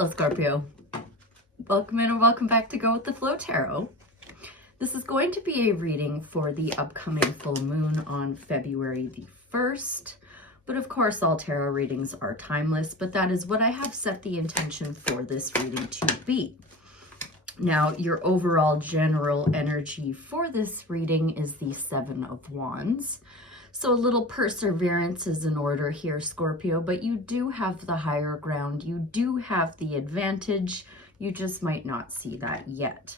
Hello, Scorpio. Welcome in and welcome back to Go With The Flow Tarot. This is going to be a reading for the upcoming full moon on February the 1st. But of course, all tarot readings are timeless, but that is what I have set the intention for this reading to be. Now, your overall general energy for this reading is the Seven of Wands. So a little perseverance is in order here, Scorpio, but you do have the higher ground. You do have the advantage. You just might not see that yet.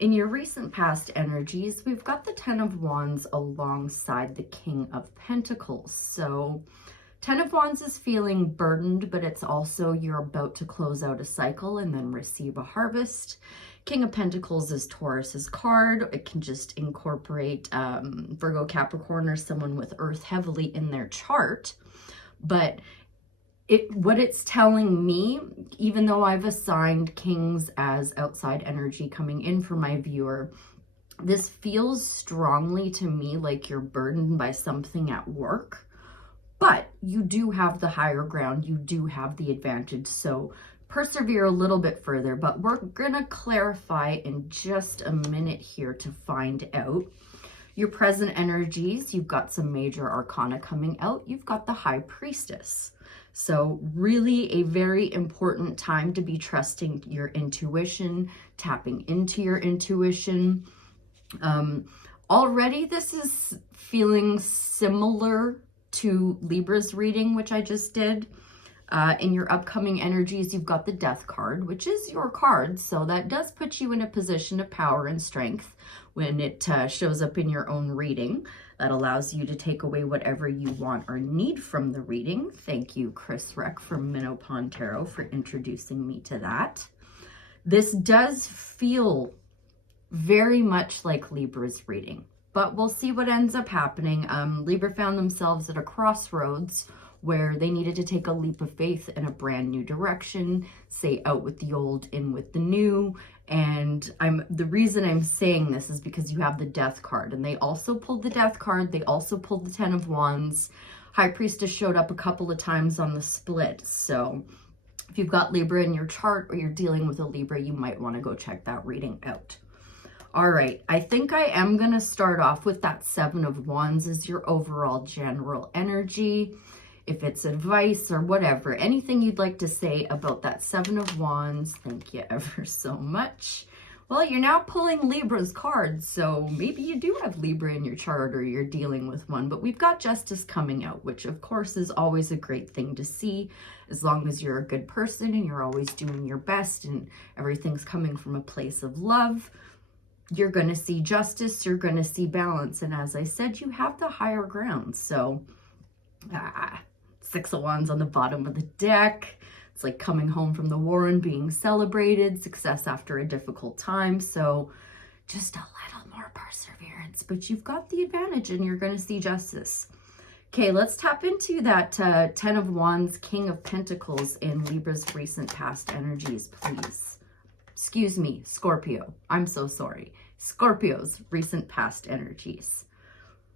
In your recent past energies, we've got the Ten of Wands alongside the King of Pentacles. So Ten of Wands is feeling burdened, but it's also you're about to close out a cycle and then receive a harvest. King of Pentacles is Taurus's card. It can just incorporate Virgo, Capricorn, or someone with Earth heavily in their chart. But what it's telling me, even though I've assigned kings as outside energy coming in for my viewer, this feels strongly to me like you're burdened by something at work. But you do have the higher ground. You do have the advantage. So persevere a little bit further, but we're going to clarify in just a minute here to find out. Your present energies, you've got some major arcana coming out. You've got the High Priestess. So really a very important time to be trusting your intuition, tapping into your intuition. Already this is feeling similar to Libra's reading, which I just did. In your upcoming energies, you've got the Death card, which is your card. So that does put you in a position of power and strength when it shows up in your own reading. That allows you to take away whatever you want or need from the reading. Thank you, Chris Reck from Minnow Pond Tarot, for introducing me to that. This does feel very much like Libra's reading, but we'll see what ends up happening. Libra found themselves at a crossroads where they needed to take a leap of faith in a brand new direction, say out with the old, in with the new. And the reason I'm saying this is because you have the Death card, and they also pulled the Death card. They also pulled the Ten of Wands. High Priestess showed up a couple of times on the split. So if you've got Libra in your chart or you're dealing with a Libra, you might want to go check that reading out. All right, I think I am going to start off with that Seven of Wands as your overall general energy. If it's advice or whatever, anything you'd like to say about that Seven of Wands, thank you ever so much. Well, you're now pulling Libra's cards, so maybe you do have Libra in your chart or you're dealing with one, but we've got Justice coming out, which of course is always a great thing to see, as long as you're a good person and you're always doing your best and everything's coming from a place of love. You're going to see justice, you're going to see balance, and as I said, you have the higher ground, so Six of Wands on the bottom of the deck. It's like coming home from the war and being celebrated, success after a difficult time. So just a little more perseverance, but you've got the advantage and you're going to see justice. Okay, let's tap into that Ten of Wands, King of Pentacles in Libra's recent past energies, please. Excuse me, Scorpio. I'm so sorry. Scorpio's recent past energies.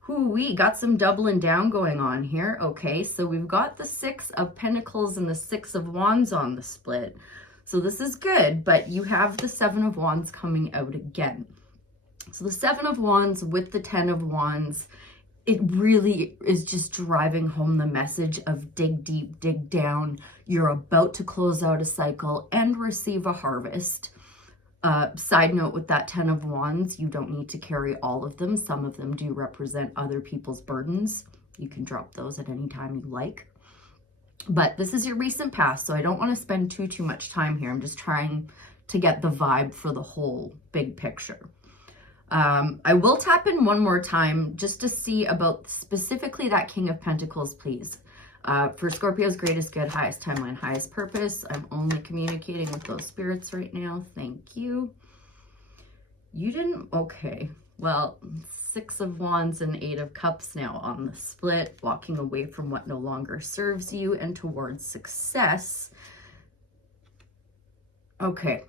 We got some doubling down going on here. Okay, so we've got the Six of Pentacles and the Six of Wands on the split. So this is good, but you have the Seven of Wands coming out again. So the Seven of Wands with the Ten of Wands, it really is just driving home the message of dig deep, dig down. You're about to close out a cycle and receive a harvest. Side note with that Ten of Wands, you don't need to carry all of them. Some of them do represent other people's burdens. You can drop those at any time you like. But this is your recent past, so I don't want to spend too much time here. I'm just trying to get the vibe for the whole big picture. I will tap in one more time just to see about specifically that King of Pentacles, please. For Scorpio's greatest good, highest timeline, highest purpose. I'm only communicating with those spirits right now. Thank you. You didn't? Okay. Well, Six of Wands and Eight of Cups now on the split, walking away from what no longer serves you and towards success. Okay.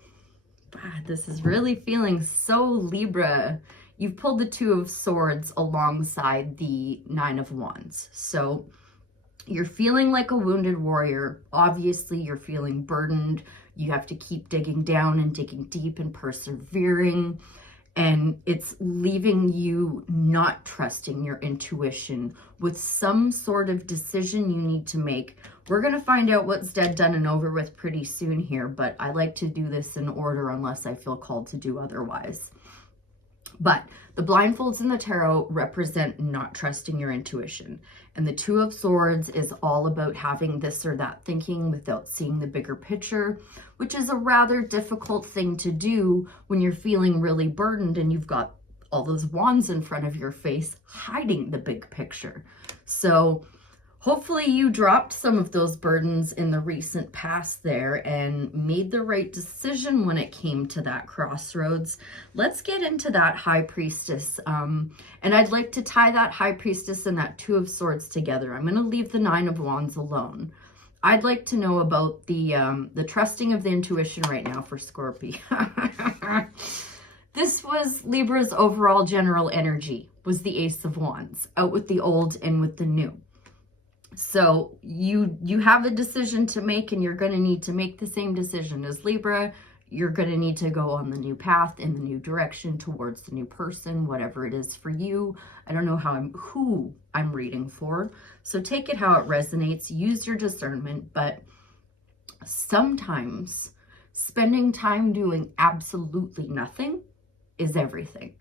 This is really feeling so Libra. You've pulled the Two of Swords alongside the Nine of Wands. So You're feeling like a wounded warrior. Obviously, you're feeling burdened. You have to keep digging down and digging deep and persevering. And it's leaving you not trusting your intuition with some sort of decision you need to make. We're going to find out what's dead, done, and over with pretty soon here, but I like to do this in order unless I feel called to do otherwise. But the blindfolds in the tarot represent not trusting your intuition. And the Two of Swords is all about having this or that thinking without seeing the bigger picture, which is a rather difficult thing to do when you're feeling really burdened and you've got all those wands in front of your face hiding the big picture. So hopefully you dropped some of those burdens in the recent past there and made the right decision when it came to that crossroads. Let's get into that High Priestess. And I'd like to tie that High Priestess and that Two of Swords together. I'm going to leave the Nine of Wands alone. I'd like to know about the trusting of the intuition right now for Scorpio. This was Libra's overall general energy, was the Ace of Wands, out with the old, in with the new. So you have a decision to make, and you're going to need to make the same decision as Libra. You're going to need to go on the new path, in the new direction, towards the new person, whatever it is for you. I don't know who I'm reading for. So take it how it resonates. Use your discernment. But sometimes spending time doing absolutely nothing is everything.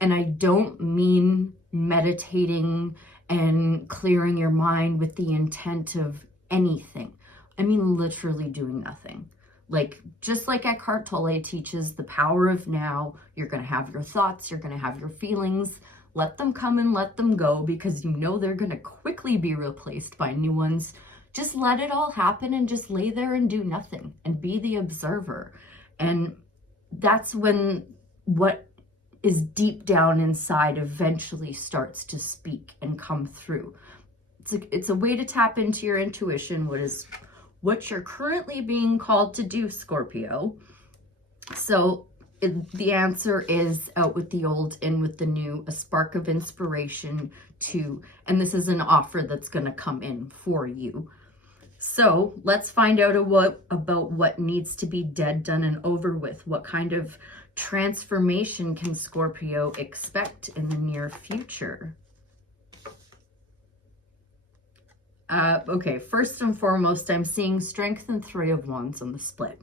And I don't mean meditating and clearing your mind with the intent of anything. I mean literally doing nothing. Like, just like Eckhart Tolle teaches, the power of now. You're going to have your thoughts, you're going to have your feelings. Let them come and let them go, because you know they're going to quickly be replaced by new ones. Just let it all happen and just lay there and do nothing and be the observer. And that's when what is deep down inside eventually starts to speak and come through. It's a way to tap into your intuition, what you're currently being called to do, Scorpio. So the answer is out with the old, in with the new, a spark of inspiration too. And this is an offer that's going to come in for you. So let's find out about what needs to be dead, done, and over with. What kind of transformation can Scorpio expect in the near future? Okay, first and foremost, I'm seeing Strength and Three of Wands on the split.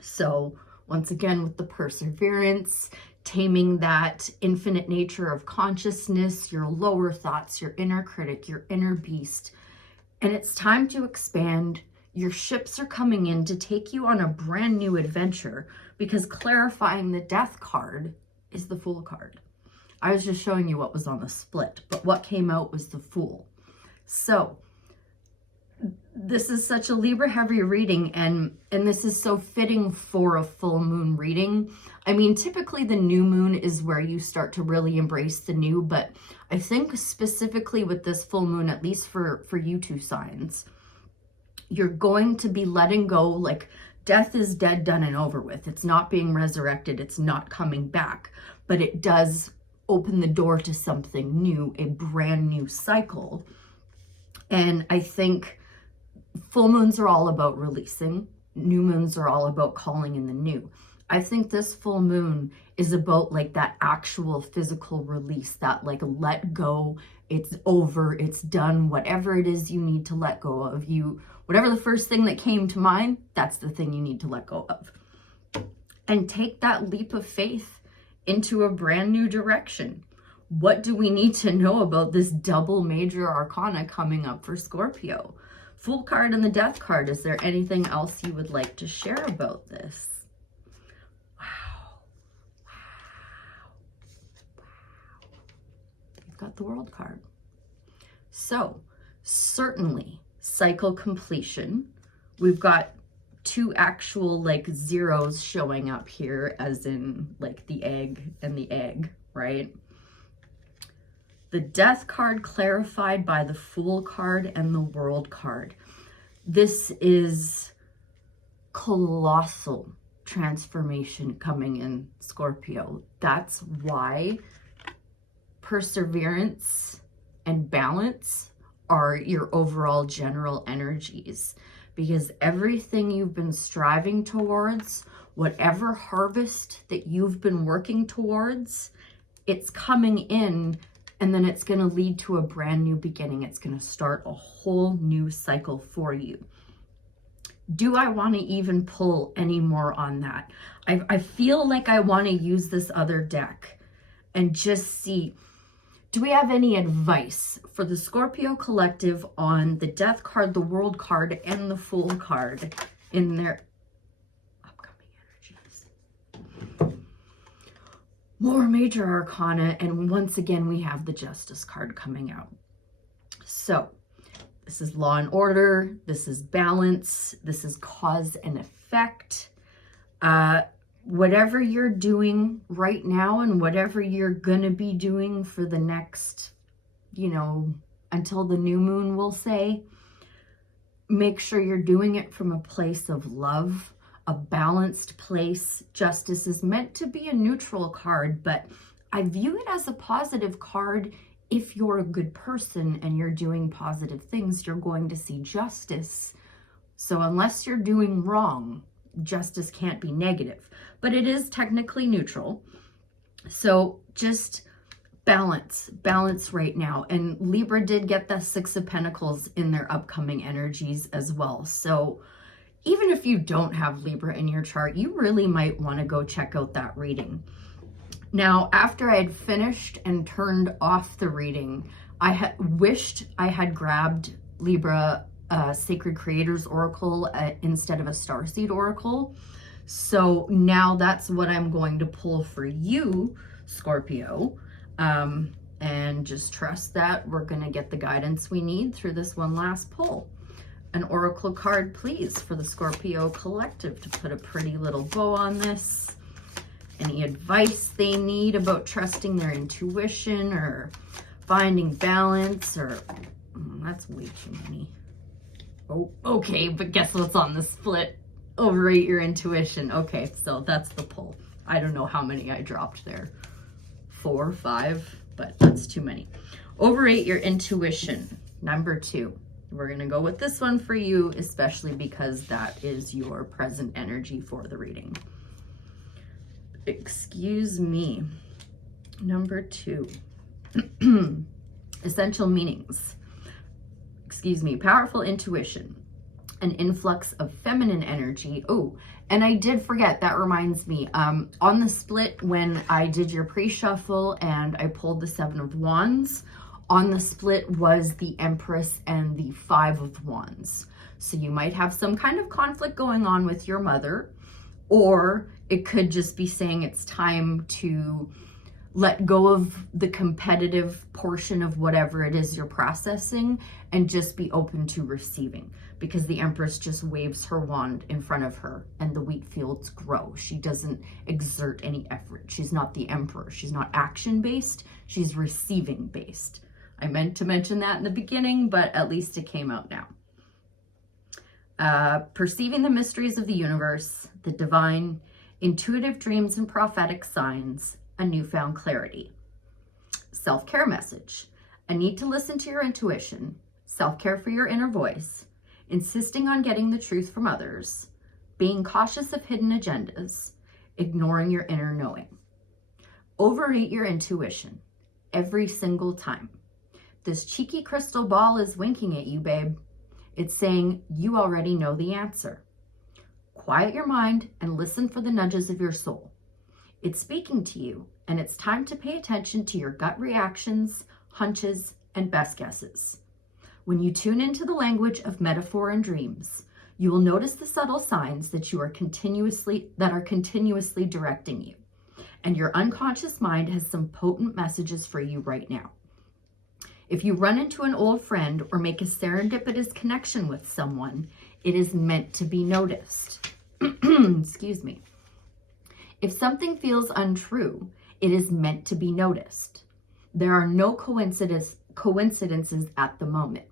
So once again, with the perseverance, taming that infinite nature of consciousness, your lower thoughts, your inner critic, your inner beast. And it's time to expand. Your ships are coming in to take you on a brand new adventure, because clarifying the Death card is the Fool card. I was just showing you what was on the split, but what came out was the Fool. So this is such a Libra heavy reading, and this is so fitting for a full moon reading. I mean, typically the new moon is where you start to really embrace the new, but I think specifically with this full moon, at least for you two signs, you're going to be letting go. Like, death is dead, done, and over with. It's not being resurrected. It's not coming back, but it does open the door to something new, a brand new cycle. And I think full moons are all about releasing. New moons are all about calling in the new. I think this full moon is about like that actual physical release, that like let go, it's over, it's done, whatever it is you need to let go of. Whatever the first thing that came to mind, that's the thing you need to let go of. And take that leap of faith into a brand new direction. What do we need to know about this double major arcana coming up for Scorpio? Fool card and the Death card. Is there anything else you would like to share about this? Wow. You've got the World card. So, certainly, cycle completion. We've got two actual like zeros showing up here, as in like the egg and the egg, right? The Death card clarified by the Fool card and the World card. This is colossal transformation coming in, Scorpio. That's why perseverance and balance are your overall general energies, because everything you've been striving towards, whatever harvest that you've been working towards, it's coming in, and then it's going to lead to a brand new beginning. It's going to start a whole new cycle for you. Do I want to even pull any more on that? I feel like I want to use this other deck and just see, do we have any advice for the Scorpio collective on the Death card, the World card, and the Fool card in their upcoming energies? More major arcana, and once again we have the Justice card coming out. So this is law and order, this is balance, this is cause and effect. Whatever you're doing right now and whatever you're gonna be doing for the next, until the new moon, we'll say, make sure you're doing it from a place of love, a balanced place. Justice is meant to be a neutral card, but I view it as a positive card. If you're a good person and you're doing positive things, you're going to see justice. So unless you're doing wrong, justice can't be negative, but it is technically neutral. So just balance right now. And Libra did get the Six of Pentacles in their upcoming energies as well. So even if you don't have Libra in your chart, you really might want to go check out that reading. Now, after I had finished and turned off the reading, I had wished I had grabbed Libra Sacred Creators Oracle instead of a Starseed Oracle. So now that's what I'm going to pull for you, Scorpio. And just trust that we're going to get the guidance we need through this one last pull. An oracle card, please, for the Scorpio collective to put a pretty little bow on this. Any advice they need about trusting their intuition or finding balance, or that's way too many. Oh, okay, but guess what's on the split? Overrate your intuition. Okay, so that's the pull. I don't know how many I dropped there. 4, 5, but that's too many. Overrate your intuition, number 2. We're going to go with this one for you, especially because that is your present energy for the reading. Excuse me. Number 2. Essential meanings. Excuse me. Powerful intuition. An influx of feminine energy. Oh, and I did forget, that reminds me. On the split, when I did your pre-shuffle and I pulled the 7 of Wands, on the split was the Empress and the 5 of Wands. So you might have some kind of conflict going on with your mother, or it could just be saying it's time to let go of the competitive portion of whatever it is you're processing and just be open to receiving, because the Empress just waves her wand in front of her and the wheat fields grow. She doesn't exert any effort. She's not the Emperor. She's not action-based. She's receiving-based. I meant to mention that in the beginning, but at least it came out now. Perceiving the mysteries of the universe, the divine, intuitive dreams and prophetic signs, a newfound clarity. Self-care message. A need to listen to your intuition, self-care for your inner voice, insisting on getting the truth from others, being cautious of hidden agendas, ignoring your inner knowing. Overeat your intuition every single time. This cheeky crystal ball is winking at you, babe. It's saying you already know the answer. Quiet your mind and listen for the nudges of your soul. It's speaking to you, and it's time to pay attention to your gut reactions, hunches, and best guesses. When you tune into the language of metaphor and dreams, you will notice the subtle signs that are continuously directing you. And your unconscious mind has some potent messages for you right now. If you run into an old friend or make a serendipitous connection with someone, it is meant to be noticed. Excuse me. If something feels untrue, it is meant to be noticed. There are no coincidences at the moment,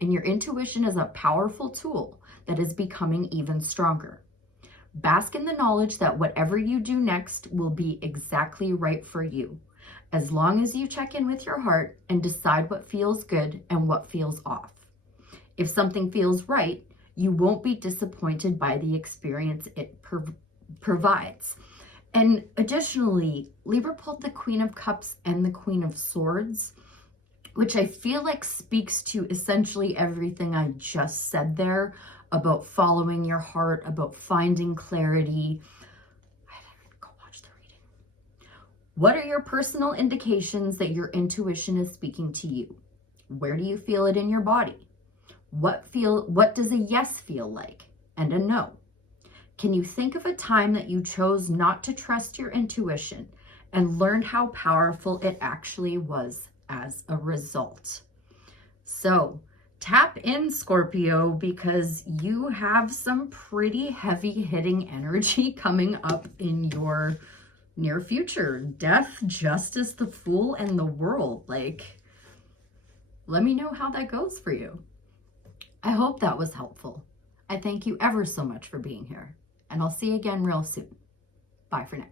and your intuition is a powerful tool that is becoming even stronger. Bask in the knowledge that whatever you do next will be exactly right for you, as long as you check in with your heart and decide what feels good and what feels off. If something feels right, you won't be disappointed by the experience it provides. And additionally, Libra pulled the Queen of Cups and the Queen of Swords, which I feel like speaks to essentially everything I just said there about following your heart, about finding clarity. Go watch the reading. What are your personal indications that your intuition is speaking to you? Where do you feel it in your body? What does a yes feel like and a no? Can you think of a time that you chose not to trust your intuition and learned how powerful it actually was as a result? So tap in, Scorpio, because you have some pretty heavy hitting energy coming up in your near future. Death, justice, the Fool, and the World. Like, let me know how that goes for you. I hope that was helpful. I thank you ever so much for being here, and I'll see you again real soon. Bye for now.